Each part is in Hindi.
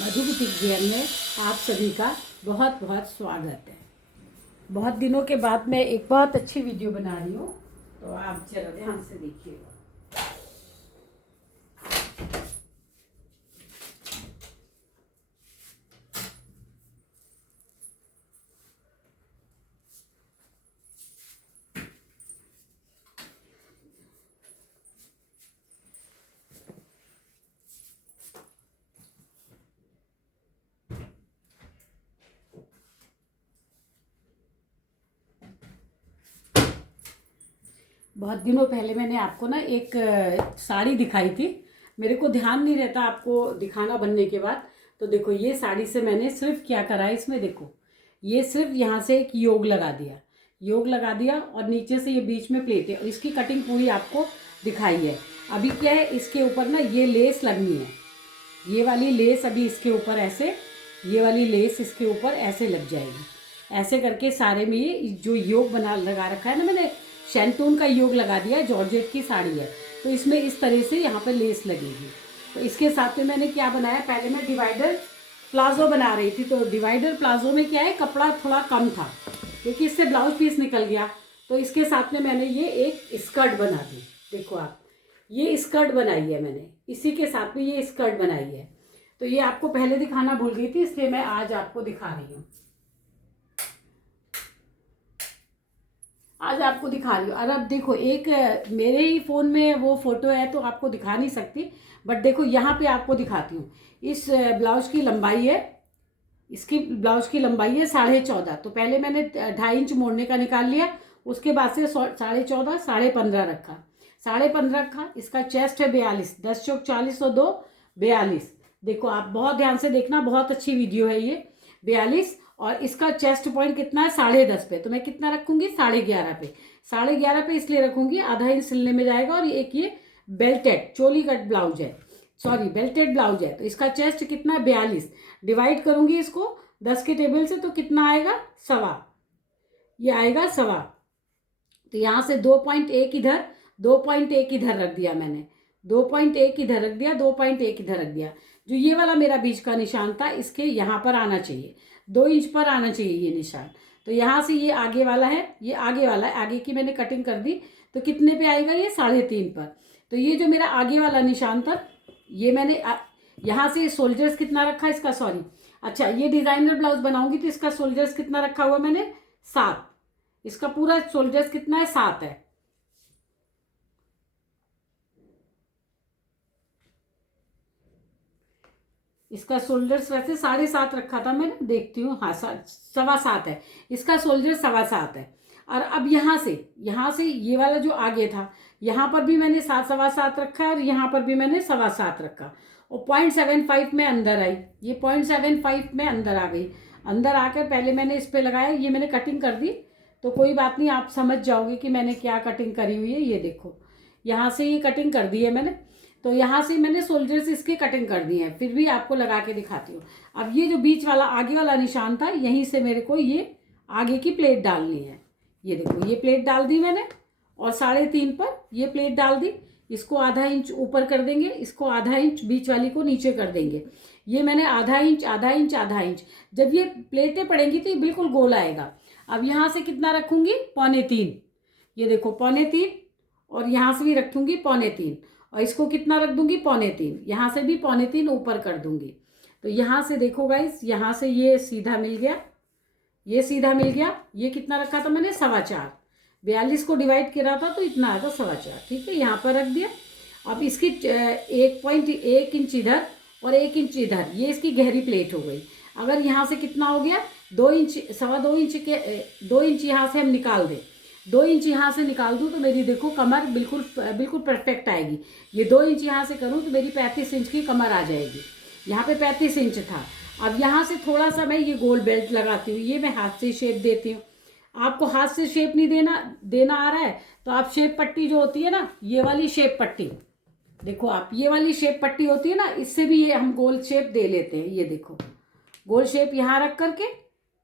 मधु बुटीक ज्ञान में आप सभी का बहुत बहुत स्वागत है। बहुत दिनों के बाद मैं एक बहुत अच्छी वीडियो बना रही हूँ, तो आप जरा ध्यान से देखिएगा। बहुत दिनों पहले मैंने आपको ना एक साड़ी दिखाई थी। मेरे को ध्यान नहीं रहता आपको दिखाना बनने के बाद। तो देखो, ये साड़ी से मैंने सिर्फ क्या करा है, इसमें देखो, ये सिर्फ यहाँ से एक योग लगा दिया, योग लगा दिया और नीचे से ये बीच में प्लेट है और इसकी कटिंग पूरी आपको दिखाई है। अभी क्या है, इसके ऊपर ना ये लेस लगनी है, ये वाली लेस अभी इसके ऊपर ऐसे, ये वाली लेस इसके ऊपर ऐसे लग जाएगी। ऐसे करके सारे में ये जो योग बना लगा रखा है ना मैंने, शैंटून का योग लगा दिया है, जॉर्जेट की साड़ी है तो इसमें इस तरह से यहाँ पर लेस लगेगी। तो इसके साथ में मैंने क्या बनाया, पहले मैं डिवाइडर प्लाजो बना रही थी। तो डिवाइडर प्लाजो में क्या है, कपड़ा थोड़ा कम था क्योंकि इससे ब्लाउज पीस निकल गया। तो इसके साथ में मैंने ये एक स्कर्ट बना दी। देखो आप, ये स्कर्ट बनाई है मैंने, इसी के साथ में ये स्कर्ट बनाई है। तो ये आपको पहले दिखाना भूल गई थी, इसलिए मैं आज आपको दिखा रही हूँ, आज आपको दिखा रही हूँ। और अब देखो, एक मेरे ही फ़ोन में वो फ़ोटो है तो आपको दिखा नहीं सकती, बट देखो यहाँ पे आपको दिखाती हूँ। इस ब्लाउज़ की लंबाई है, इसकी ब्लाउज़ की लंबाई है 14.5। तो पहले मैंने 2.5 इंच मोड़ने का निकाल लिया, उसके बाद से 14.5 15.5 रखा, 15.5 रखा। इसका चेस्ट है 42, 10 चौक 40 और 2 42। देखो आप बहुत ध्यान से देखना, बहुत अच्छी वीडियो है ये। 42 और इसका चेस्ट पॉइंट कितना है, 10.5 पे। तो मैं कितना रखूंगी, 11.5 पे। 11.5 पे इसलिए रखूंगी, आधा इंच सिलने में जाएगा। और एक ये बेल्टेड चोली कट ब्लाउज है, सॉरी बेल्टेड ब्लाउज है। तो इसका चेस्ट कितना है, 42। डिवाइड करूंगी इसको 10 के टेबल से, तो कितना आएगा, 1.25, ये आएगा 1.25। तो यहाँ से 2.1 इधर, 2.1 इधर रख दिया मैंने, 2.1 इधर रख दिया, 2.1 इधर रख दिया। जो ये वाला मेरा बीच का निशान था, इसके यहाँ पर आना चाहिए, 2 इंच पर आना चाहिए ये निशान। तो यहाँ से ये आगे वाला है, ये आगे वाला है, आगे की मैंने कटिंग कर दी। तो कितने पे आएगा, ये 3.5 पर। तो ये जो मेरा आगे वाला निशान था, ये मैंने यहाँ से सोल्जर्स कितना रखा इसका, सॉरी, अच्छा, ये डिजाइनर ब्लाउज बनाऊंगी तो इसका सोल्जर्स कितना रखा हुआ मैंने, 7। इसका पूरा सोल्जर्स कितना है, 7 है। इसका सोल्जर्स वैसे 7.5 रखा था मैंने, देखती हूँ, हाँ 7.25 है। इसका सोल्जर 7.25 है। और अब यहाँ से ये वाला जो आगे था, यहाँ पर भी मैंने 7.25 रखा है और यहाँ पर भी मैंने 7.25 रखा। और 0.75 में अंदर आई, ये 0.75 में अंदर आ गई। अंदर आकर पहले मैंने इस पर लगाया, ये मैंने कटिंग कर दी। तो कोई बात नहीं, आप समझ जाओगे कि मैंने क्या कटिंग करी हुई है। ये देखो, यहाँ से ये कटिंग कर दी है मैंने। तो यहाँ से मैंने सोल्जर्स इसके कटिंग कर दी है, फिर भी आपको लगा के दिखाती हूँ। अब ये जो बीच वाला आगे वाला निशान था, यहीं से मेरे को ये आगे की प्लेट डालनी है। ये देखो, ये प्लेट डाल दी मैंने और 3.5 पर ये प्लेट डाल दी। इसको आधा इंच ऊपर कर देंगे, इसको आधा इंच बीच वाली को नीचे कर देंगे। ये मैंने आधा इंच आधा इंच आधा इंच, जब ये प्लेटें पड़ेंगी तो ये बिल्कुल गोल आएगा। अब यहाँ से कितना रखूंगी, 2.25, ये देखो 2.25, और यहाँ से भी रखूंगी 2.25, और इसको कितना रख दूंगी, 2.25, यहाँ से भी 2.25 ऊपर कर दूंगी। तो यहाँ से देखो गाइस, यहाँ से ये सीधा मिल गया, ये सीधा मिल गया। ये कितना रखा था मैंने, 4.25, 42 को डिवाइड करा था तो इतना आया था 4.25, ठीक है, यहाँ पर रख दिया। अब इसकी 1.1 इंच इधर और 1 इंच इधर, ये इसकी गहरी प्लेट हो गई। अगर यहाँ से कितना हो गया, 2 इंच, 2.25 इंच के 2 इंच यहाँ से हम निकाल दें, 2 इंच यहाँ से निकाल दूँ तो मेरी देखो कमर बिल्कुल बिल्कुल परफेक्ट आएगी। ये 2 इंच यहाँ से करूँ तो मेरी 35 इंच की कमर आ जाएगी। यहाँ पे 35 इंच था। अब यहाँ से थोड़ा सा मैं ये गोल बेल्ट लगाती हूँ, ये मैं हाथ से शेप देती हूँ। आपको हाथ से शेप नहीं देना आ रहा है तो आप शेप पट्टी जो होती है ना, ये वाली शेप पट्टी, देखो आप, ये वाली शेप पट्टी होती है ना, इससे भी ये हम गोल शेप दे लेते हैं। ये देखो, गोल शेप यहाँ रख करके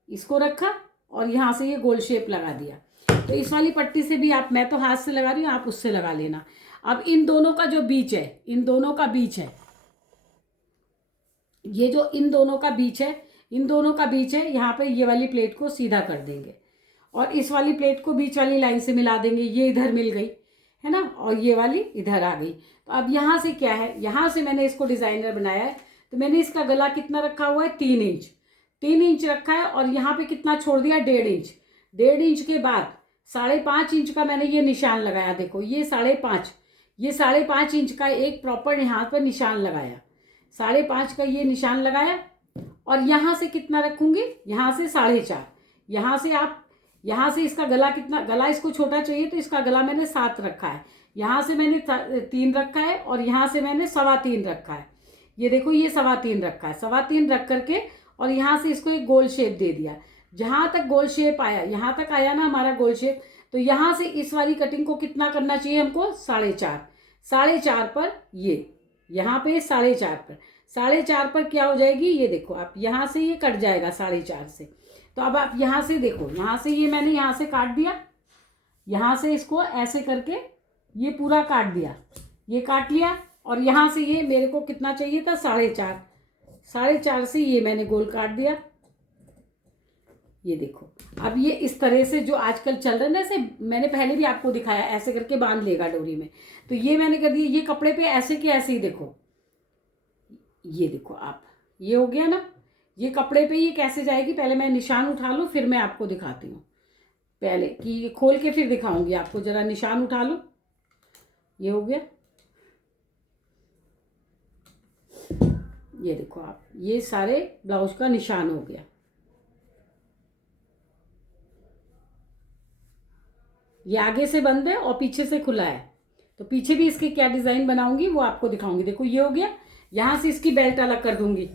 इसको रखा और यहाँ से ये गोल शेप लगा दिया। तो इस वाली पट्टी से भी आप, मैं तो हाथ से लगा रही हूँ, आप उससे लगा लेना। अब इन दोनों का जो बीच है, इन दोनों का बीच है, ये जो इन दोनों का बीच है, इन दोनों का बीच है, यहाँ पे ये वाली प्लेट को सीधा कर देंगे और इस वाली प्लेट को बीच वाली लाइन से मिला देंगे। ये इधर मिल गई है ना, और ये वाली इधर आ गई। तो अब यहाँ से क्या है, यहाँ से मैंने इसको डिज़ाइनर बनाया है। तो मैंने इसका गला कितना रखा हुआ है, 3 इंच, 3 इंच रखा है। और यहाँ पे कितना छोड़ दिया, 1.5 इंच। 1.5 इंच के बाद 5.5 इंच का मैंने ये निशान लगाया। देखो ये 5.5, ये 5.5 इंच का एक प्रॉपर यहाँ पर निशान लगाया, 5.5 का ये निशान लगाया। और यहाँ से कितना रखूंगी, यहाँ से 4.5। यहाँ से आप, यहाँ से इसका गला कितना, गला इसको छोटा चाहिए तो इसका गला मैंने 7 रखा है। यहाँ से मैंने 3 रखा है और यहाँ से मैंने 3.25 रखा है। ये देखो ये 3.25 रखा है, 3.25 रख करके और यहाँ से इसको एक गोल शेप दे दिया। जहाँ तक गोल शेप आया, यहाँ तक आया ना हमारा गोल शेप, तो यहाँ से इस वाली कटिंग को कितना करना चाहिए हमको, 4.5। 4.5 पर ये, यहाँ पे 4.5 पर, 4.5 पर क्या हो जाएगी, ये देखो आप, यहाँ से ये कट जाएगा 4.5 से। तो अब आप यहाँ से देखो, यहाँ से ये मैंने यहाँ से काट दिया, यहाँ से इसको ऐसे करके ये पूरा काट दिया, ये काट लिया। और यहाँ से ये मेरे को कितना चाहिए था, 4.5, 4.5 से ये मैंने गोल काट दिया। ये देखो अब ये इस तरह से जो आजकल चल रहा है ना, ऐसे मैंने पहले भी आपको दिखाया, ऐसे करके बांध लेगा डोरी में। तो ये मैंने कर दिया, ये कपड़े पे ऐसे के ऐसे ही देखो, ये देखो आप, ये हो गया ना। ये कपड़े पे ये कैसे जाएगी, पहले मैं निशान उठा लूँ फिर मैं आपको दिखाती हूँ, पहले कि खोल के फिर दिखाऊंगी आपको। जरा निशान उठा लो, ये हो गया, ये देखो आप, ये सारे ब्लाउज का निशान हो गया। ये आगे से बंद है और पीछे से खुला है, तो पीछे भी इसकी क्या डिजाइन बनाऊंगी वो आपको दिखाऊंगी। देखो ये हो गया, यहां से इसकी बेल्ट अलग कर दूंगी।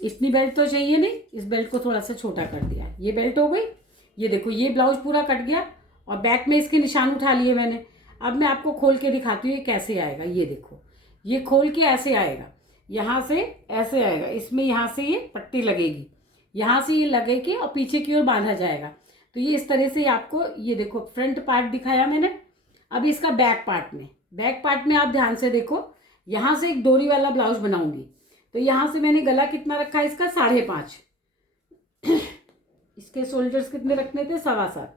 इतनी बेल्ट तो चाहिए नहीं, इस बेल्ट को थोड़ा सा छोटा कर दिया, ये बेल्ट हो गई। ये देखो ये ब्लाउज पूरा कट गया और बैक में इसके निशान उठा लिए मैंने। अब मैं आपको खोल के दिखाती हूँ ये कैसे आएगा। ये देखो, ये खोल के ऐसे आएगा, यहाँ से ऐसे आएगा, इसमें यहाँ से ये पट्टी लगेगी, यहाँ से ये लगेगी और पीछे की ओर बांधा जाएगा। तो ये इस तरह से आपको, ये देखो फ्रंट पार्ट दिखाया मैंने। अब इसका बैक पार्ट में आप ध्यान से देखो, यहाँ से एक डोरी वाला ब्लाउज बनाऊंगी। तो यहाँ से मैंने गला कितना रखा है इसका, 5.5। इसके शोल्डर्स कितने रखने थे, 7.25।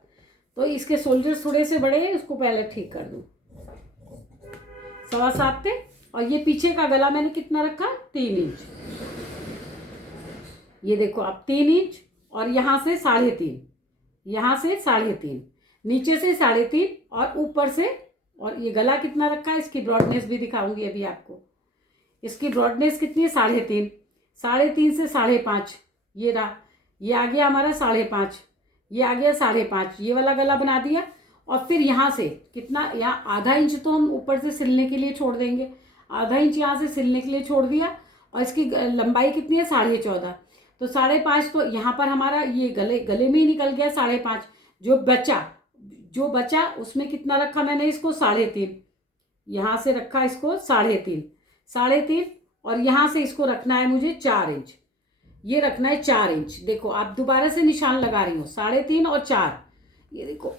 तो इसके शोल्डर्स थोड़े से बड़े हैं, इसको पहले ठीक कर दूँ। 7.25 थे। और ये पीछे का गला मैंने कितना रखा, 3 इंच। ये देखो आप 3 इंच और यहाँ से 3.5, यहाँ से 3.5, नीचे से 3.5 और ऊपर से। और ये गला कितना रखा है, इसकी ब्रॉडनेस भी दिखाऊंगी अभी आपको। इसकी ब्रॉडनेस कितनी है, 3.5, 3.5 से 5.5, ये रहा, ये आ गया हमारा 5.5, ये आ गया 5.5। ये वाला गला बना दिया। और फिर यहाँ से कितना, यहाँ आधा इंच तो हम ऊपर से सिलने के लिए छोड़ देंगे, आधा इंच यहाँ से सिलने के लिए छोड़ दिया। और इसकी लंबाई कितनी है, 14.5। तो 5.5 तो यहाँ पर हमारा ये गले में ही निकल गया 5.5। जो बचा उसमें कितना रखा मैंने इसको, 3.5। यहाँ से रखा इसको 3.5, और यहाँ से इसको रखना है मुझे 4 इंच, ये रखना है 4 इंच। देखो आप, दोबारा से निशान लगा रही हूँ, 3.5 और 4। ये देखो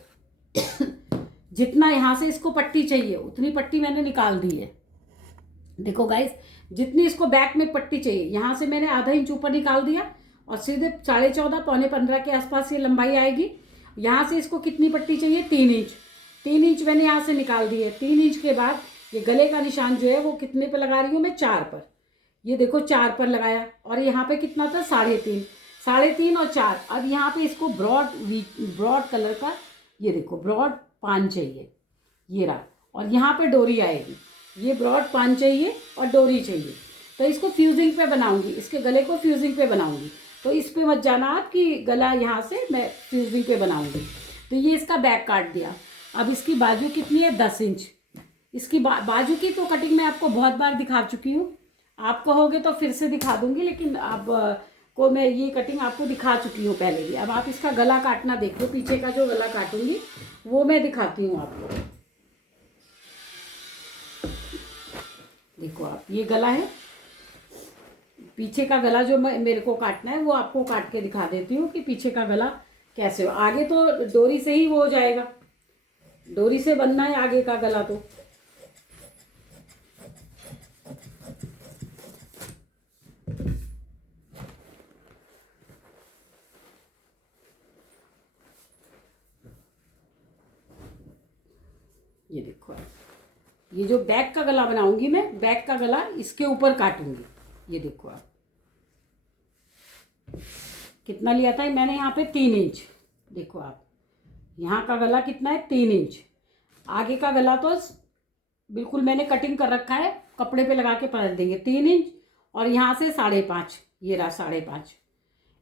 जितना यहाँ से इसको पट्टी चाहिए उतनी पट्टी मैंने निकाल दी है। देखो गाइस, जितनी इसको बैक में पट्टी चाहिए, यहाँ से मैंने आधा इंच ऊपर निकाल दिया और सीधे 14.5 पौने 15 के आसपास ये लंबाई आएगी। यहाँ से इसको कितनी पट्टी चाहिए, 3 इंच। 3 इंच मैंने यहाँ से निकाल दी है। 3 इंच के बाद ये गले का निशान जो है वो कितने पे लगा रही हूँ मैं, 4 पर। ये देखो 4 पर लगाया। और यहाँ पे कितना था, 3.5 और 4। अब यहाँ पे इसको ब्रॉड कलर का, ये देखो ब्रॉड पान चाहिए, ये रहा। और यहाँ पे डोरी आएगी, ये ब्रॉड पान चाहिए और डोरी चाहिए। तो इसको फ्यूजिंग पे बनाऊंगी, इसके गले को फ्यूजिंग पे बनाऊंगी। तो इस पे मत जाना आप कि गला यहाँ से मैं फ्यूजिंग पे बनाऊंगी। तो ये इसका बैक काट दिया। अब इसकी बाजू कितनी है, 10 इंच। इसकी बाजू की तो कटिंग मैं आपको बहुत बार दिखा चुकी हूँ, आप कहोगे तो फिर से दिखा दूंगी, लेकिन अब को मैं ये कटिंग आपको दिखा चुकी हूँ पहले भी। अब आप इसका गला काटना देख लो, पीछे का जो गला काटूंगी वो मैं दिखाती हूँ आपको। देखो आप, ये गला है, पीछे का गला जो मेरे को काटना है वो आपको काट के दिखा देती हूँ कि पीछे का गला कैसे हो। आगे तो डोरी से ही वो हो जाएगा, डोरी से बनना है आगे का गला। तो ये देखो आप, ये जो बैक का गला बनाऊंगी मैं, बैक का गला इसके ऊपर काटूंगी। ये देखो आप, कितना लिया था मैंने यहाँ पे 3 इंच। देखो आप, यहाँ का गला कितना है 3 इंच। आगे का गला तो बिल्कुल मैंने कटिंग कर रखा है, कपड़े पे लगा के पलट देंगे 3 इंच। और यहाँ से 5.5, ये रहा 5.5।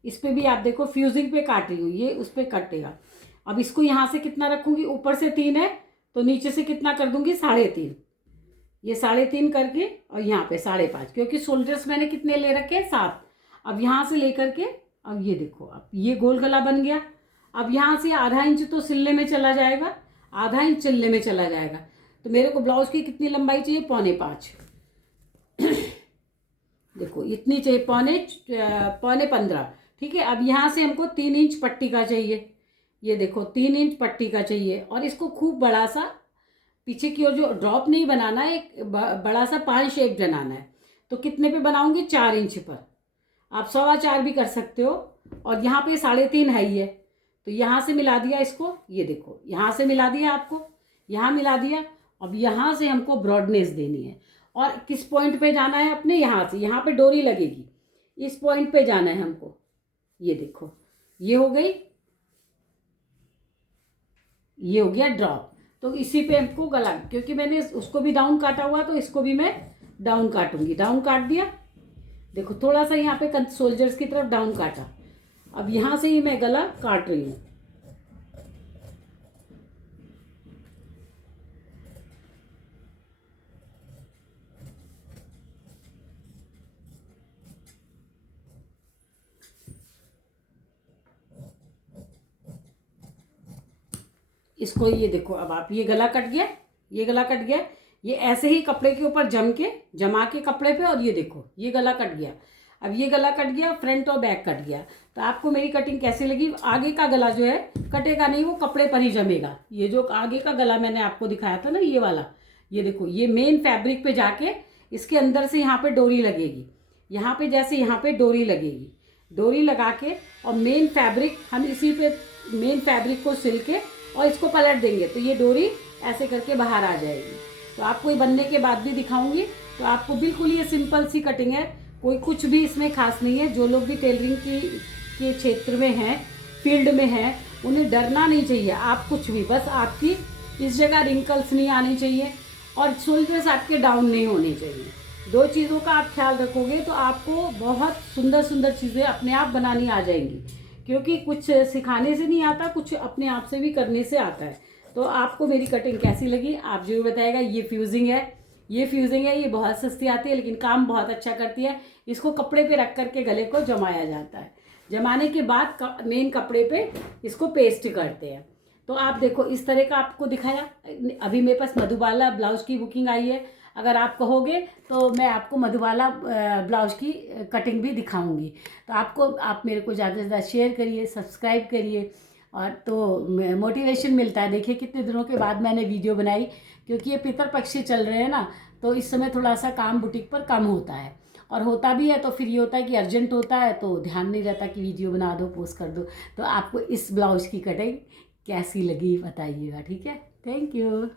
इस पर भी आप देखो फ्यूजिंग पे काट रही हूँ, ये उस पर कटेगा। अब इसको यहाँ से कितना रखूँगी, ऊपर से 3 है तो नीचे से कितना कर दूँगी 3.5। ये 3.5 करके और यहाँ पे 5.5, क्योंकि शोल्डर्स मैंने कितने ले रखे हैं 7। अब यहाँ से लेकर के, अब ये देखो अब ये गोल गला बन गया। अब यहाँ से आधा इंच तो सिलने में चला जाएगा, आधा इंच सिलने में चला जाएगा। तो मेरे को ब्लाउज की कितनी लंबाई चाहिए, 4.25। देखो इतनी चाहिए, 4.15। ठीक है। अब यहाँ से हमको 3 इंच पट्टी का चाहिए। ये देखो 3 इंच पट्टी का चाहिए। और इसको खूब बड़ा सा पीछे की ओर जो ड्रॉप नहीं बनाना है, एक बड़ा सा पान शेप बनाना है। तो कितने पे बनाऊंगी, 4 इंच पर। आप 4.25 भी कर सकते हो। और यहाँ पे 3.5 है ही है, तो यहाँ से मिला दिया इसको। ये देखो यहाँ से मिला दिया, आपको यहाँ मिला दिया। अब यहाँ से हमको ब्रॉडनेस देनी है। और किस पॉइंट पे जाना है अपने, यहाँ से, यहाँ पे डोरी लगेगी, इस पॉइंट पे जाना है हमको। ये देखो ये हो गई, ये हो गया ड्रॉप। तो इसी पे हमको गला, क्योंकि मैंने उसको भी डाउन काटा हुआ तो इसको भी मैं डाउन काटूंगी। डाउन काट दिया, देखो थोड़ा सा यहाँ पे शोल्डर्स की तरफ डाउन काटा। अब यहाँ से ही मैं गला काट रही हूँ। इसको ये देखो, अब आप, ये गला कट गया, ये गला कट गया। ये ऐसे ही कपड़े के ऊपर जमा के कपड़े पे, और ये देखो ये गला कट गया। अब ये गला कट गया, फ्रंट और बैक कट गया। तो आपको मेरी कटिंग कैसी लगी? आगे का गला जो है कटेगा नहीं, वो कपड़े पर ही जमेगा। ये जो आगे का गला मैंने आपको दिखाया था ना, ये वाला, ये देखो ये मेन फैब्रिक पे जाके इसके अंदर से यहाँ पे डोरी लगेगी। यहाँ पे जैसे यहाँ पे डोरी लगेगी, डोरी लगा के और मेन फैब्रिक हम इसी पे, मेन फैब्रिक को सिल के और इसको पलट देंगे तो ये डोरी ऐसे करके बाहर आ जाएगी। तो आपको ये बनने के बाद भी दिखाऊंगी। तो आपको बिल्कुल ये सिंपल सी कटिंग है, कोई कुछ भी इसमें खास नहीं है। जो लोग भी टेलरिंग के क्षेत्र में हैं, फील्ड में हैं, उन्हें डरना नहीं चाहिए। आप कुछ भी, बस आपकी इस जगह रिंकल्स नहीं आनी चाहिए और शोल्डर्स आपके डाउन नहीं होने चाहिए। 2 चीज़ों का आप ख्याल रखोगे तो आपको बहुत सुंदर सुंदर चीज़ें अपने आप बनानी आ जाएंगी। क्योंकि कुछ सिखाने से नहीं आता, कुछ अपने आप से भी करने से आता है। तो आपको मेरी कटिंग कैसी लगी आप जरूर बताइएगा। ये फ्यूजिंग है, ये फ्यूजिंग है, ये बहुत सस्ती आती है लेकिन काम बहुत अच्छा करती है। इसको कपड़े पे रख करके गले को जमाया जाता है। जमाने के बाद मेन कपड़े पे इसको पेस्ट करते हैं। तो आप देखो इस तरह का आपको दिखाया। अभी मेरे पास मधुबाला ब्लाउज की बुकिंग आई है। अगर आप कहोगे तो मैं आपको मधुबाला ब्लाउज की कटिंग भी दिखाऊंगी। तो आप मेरे को ज़्यादा से ज़्यादा शेयर करिए, सब्सक्राइब करिए। और तो मोटिवेशन मिलता है। देखिए कितने दिनों के बाद मैंने वीडियो बनाई, क्योंकि ये पितरपक्षी चल रहे हैं ना, तो इस समय थोड़ा सा काम बुटीक पर कम होता है। और होता भी है तो फिर ये होता है कि अर्जेंट होता है तो ध्यान नहीं रहता कि वीडियो बना दो, पोस्ट कर दो। तो आपको इस ब्लाउज की कटिंग कैसी लगी बताइएगा, ठीक है। Thank you.